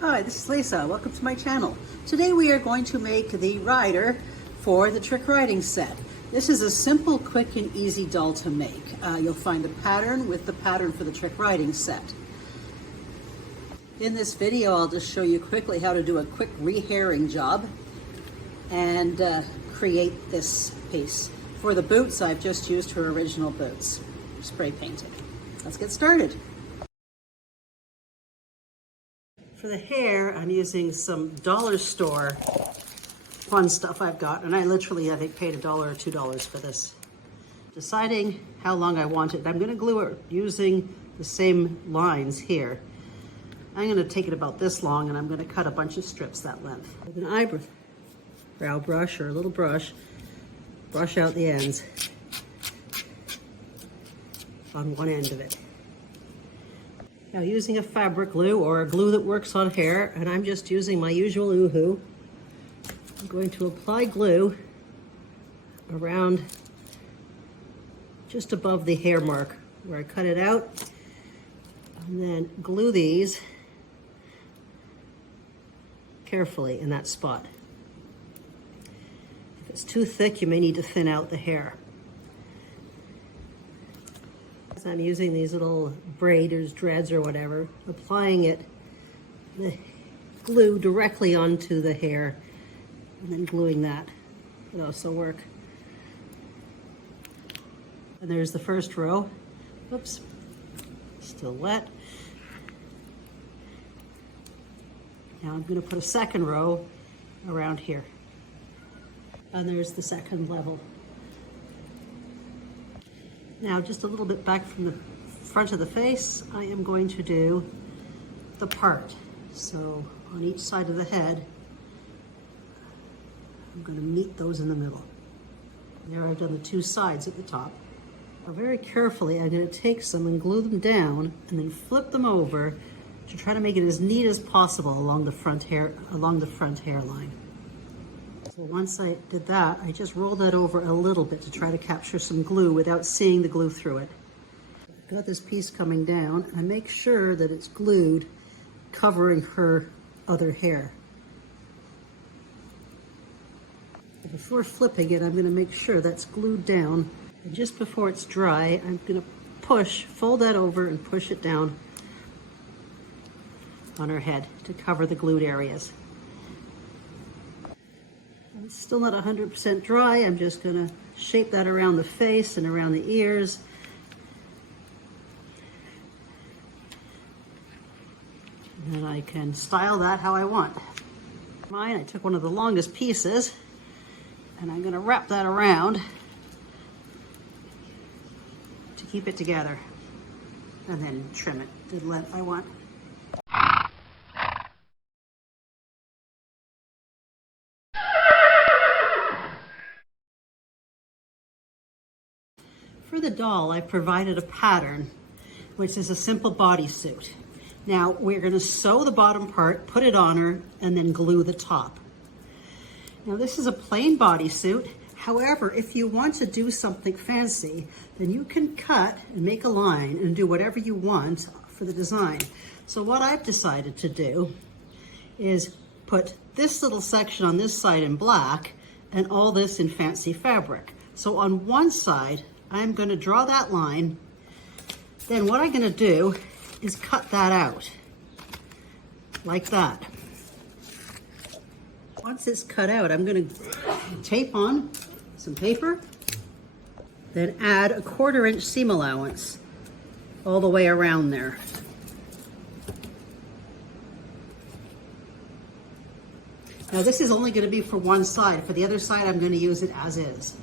Hi, this is Lisa. Welcome to my channel. Today we are going to make the rider for the trick riding set. This is a simple, quick, and easy doll to make. You'll find the pattern with the pattern for the trick riding set. In this video, I'll just show you quickly how to do a quick rehairing job and create this piece. For the boots, I've just used her original boots, spray painted. Let's get started. For the hair, I'm using some dollar store fun stuff I've got, and I think paid $1 or $2 for this. Deciding how long I want it, I'm gonna glue it using the same lines here. I'm gonna take it about this long, and I'm gonna cut a bunch of strips that length. With an eyebrow brush or a little brush out the ends on one end of it. Now, using a fabric glue or a glue that works on hair, and I'm just using my usual Oohoo, I'm going to apply glue around just above the hair mark where I cut it out, and then glue these carefully in that spot. If it's too thick, you may need to thin out the hair. I'm using these little braiders, dreads or whatever, applying the glue directly onto the hair and then gluing that. It'll also work. And there's the first row. Oops, still wet. Now I'm going to put a second row around here. And there's the second level. Now, just a little bit back from the front of the face, I am going to do the part. So on each side of the head, I'm going to meet those in the middle. There I've done the two sides at the top. Now, very carefully, I'm going to take some and glue them down and then flip them over to try to make it as neat as possible along the front hairline. So once I did that, I just rolled that over a little bit to try to capture some glue without seeing the glue through it. I've got this piece coming down, and I make sure that it's glued, covering her other hair. And before flipping it, I'm going to make sure that's glued down. And just before it's dry, I'm going to fold that over and push it down on her head to cover the glued areas. It's still not 100% dry. I'm just going to shape that around the face and around the ears. And then I can style that how I want. I took one of the longest pieces and I'm going to wrap that around to keep it together and then trim it to the length I want. For the doll, I've provided a pattern, which is a simple bodysuit. Now, we're going to sew the bottom part, put it on her, and then glue the top. Now, this is a plain bodysuit. However, if you want to do something fancy, then you can cut and make a line and do whatever you want for the design. So what I've decided to do is put this little section on this side in black and all this in fancy fabric. So on one side, I'm going to draw that line. Then what I'm going to do is cut that out like that. Once it's cut out, I'm going to tape on some paper, then add a 1/4 inch seam allowance all the way around there. Now this is only going to be for one side. For the other side, I'm going to use it as is.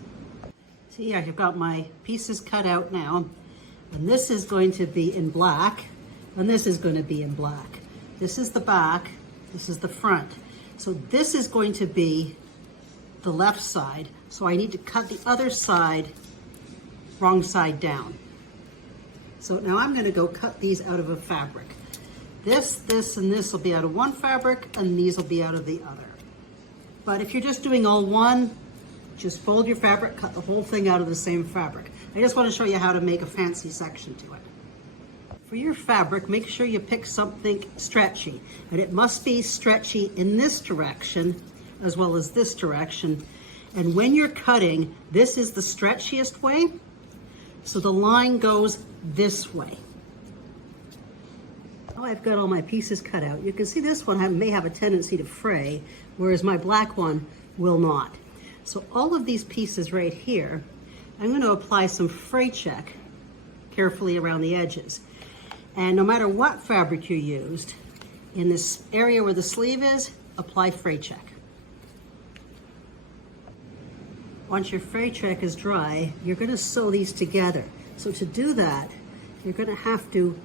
See, I've got my pieces cut out now, and this is going to be in black, and this is going to be in black. This is the back, this is the front. So this is going to be the left side, so I need to cut the other side, wrong side down. So now I'm going to go cut these out of a fabric. This, and this will be out of one fabric, and these will be out of the other. But if you're just doing all one, just fold your fabric, cut the whole thing out of the same fabric. I just want to show you how to make a fancy section to it. For For your fabric, make sure you pick something stretchy, and it must be stretchy in this direction as well as this direction. And when you're cutting, this is the stretchiest way, so the line goes this way. Now I've got all my pieces cut out. You can see this one may have a tendency to fray, whereas my black one will not. So all of these pieces right here, I'm going to apply some fray check carefully around the edges. And no matter what fabric you used, in this area where the sleeve is, apply fray check. Once your fray check is dry, you're going to sew these together. So to do that, you're going to have to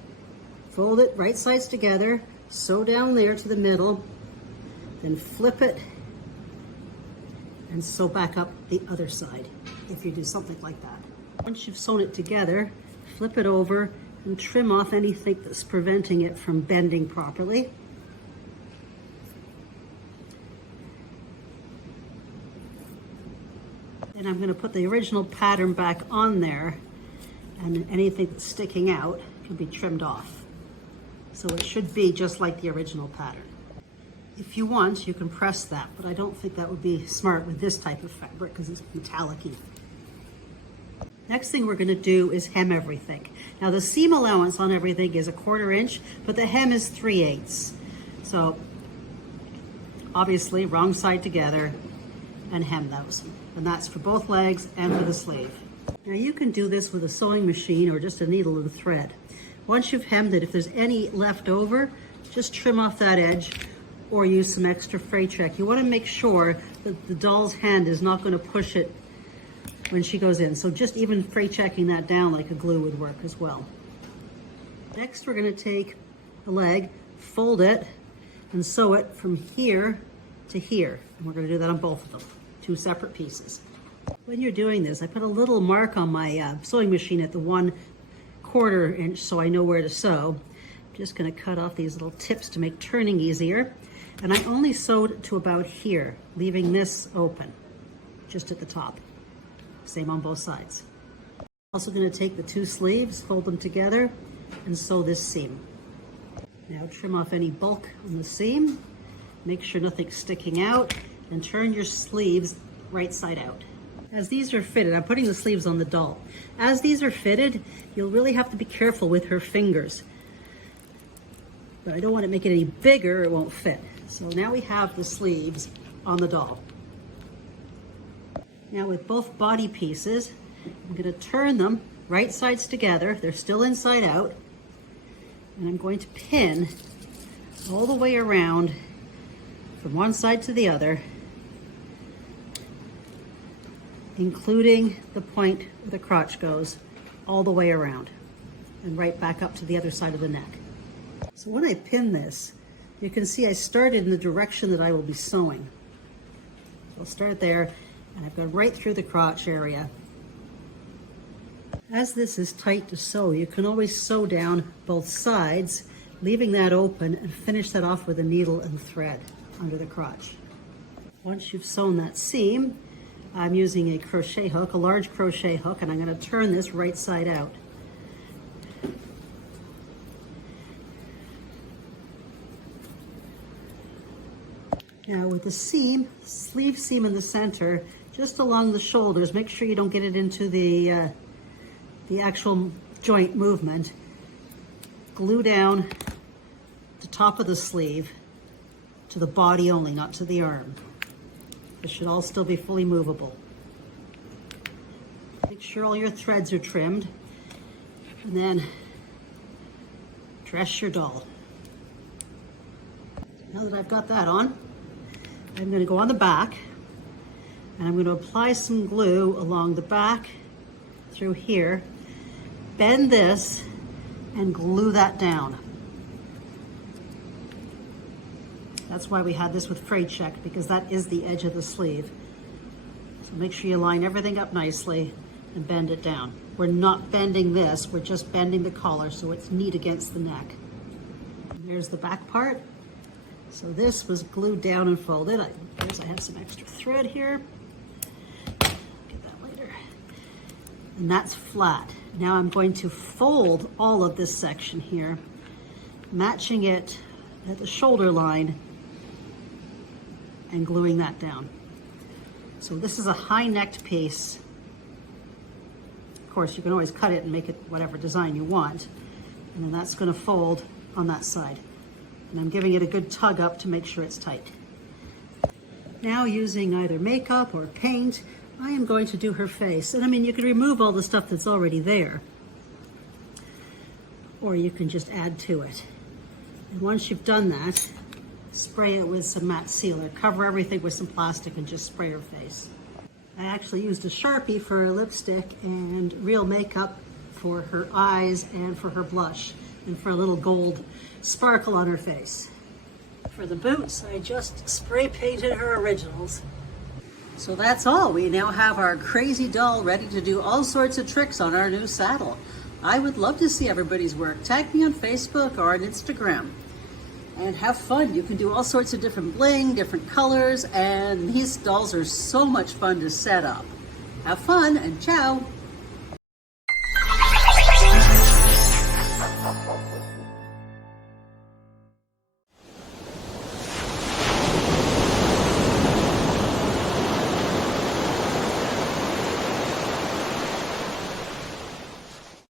fold it right sides together, sew down there to the middle, then flip it and sew back up the other side if you do something like that. Once you've sewn it together, flip it over and trim off anything that's preventing it from bending properly. And I'm going to put the original pattern back on there, and anything that's sticking out can be trimmed off. So it should be just like the original pattern. If you want, you can press that, but I don't think that would be smart with this type of fabric because it's metallic-y. Next thing we're going to do is hem everything. Now the seam allowance on everything is 1/4 inch, but the hem is 3/8. So obviously wrong side together and hem those. And that's for both legs and for the sleeve. Now you can do this with a sewing machine or just a needle and thread. Once you've hemmed it, if there's any left over, just trim off that edge or use some extra fray check. You want to make sure that the doll's hand is not going to push it when she goes in. So just even fray checking that down like a glue would work as well. Next, we're going to take the leg, fold it, and sew it from here to here. And we're going to do that on both of them, 2 separate pieces. When you're doing this, I put a little mark on my sewing machine at the 1/4 inch so I know where to sew. I'm just going to cut off these little tips to make turning easier. And I only sewed to about here, leaving this open, just at the top. Same on both sides. Also going to take the 2 sleeves, fold them together, and sew this seam. Now trim off any bulk on the seam, make sure nothing's sticking out, and turn your sleeves right side out. As these are fitted, I'm putting the sleeves on the doll. As these are fitted, you'll really have to be careful with her fingers. But I don't want to make it any bigger, it won't fit. So now we have the sleeves on the doll. Now with both body pieces, I'm going to turn them right sides together. They're still inside out. And I'm going to pin all the way around from one side to the other, including the point where the crotch goes, all the way around and right back up to the other side of the neck. So when I pin this, you can see I started in the direction that I will be sewing. So I'll start there, and I've gone right through the crotch area. As this is tight to sew, you can always sew down both sides, leaving that open, and finish that off with a needle and thread under the crotch. Once you've sewn that seam, I'm using a crochet hook, a large crochet hook, and I'm going to turn this right side out. Now with the seam, sleeve seam in the center, just along the shoulders, make sure you don't get it into the actual joint movement. Glue down the top of the sleeve to the body only, not to the arm. This should all still be fully movable. Make sure all your threads are trimmed, and then dress your doll. Now that I've got that on, I'm going to go on the back, and I'm going to apply some glue along the back through here, bend this, and glue that down. That's why we had this with frayed check, because that is the edge of the sleeve. So make sure you line everything up nicely and bend it down. We're not bending this, we're just bending the collar so it's neat against the neck. And there's the back part. So this was glued down and folded. I have some extra thread here. Get that later. and that's flat. Now I'm going to fold all of this section here, matching it at the shoulder line and gluing that down. So this is a high-necked piece. Of course, you can always cut it and make it whatever design you want. And then that's going to fold on that side. And I'm giving it a good tug up to make sure it's tight. Now, using either makeup or paint, I am going to do her face. And I mean, you can remove all the stuff that's already there, or you can just add to it. And once you've done that, spray it with some matte sealer. Cover everything with some plastic and just spray her face. I actually used a Sharpie for her lipstick and real makeup for her eyes and for her blush and for a little gold sparkle on her face. For the boots, I just spray painted her originals. So that's all. We now have our crazy doll ready to do all sorts of tricks on our new saddle. I would love to see everybody's work. Tag me on Facebook or on Instagram. And have fun. You can do all sorts of different bling, different colors, and these dolls are so much fun to set up. Have fun and ciao!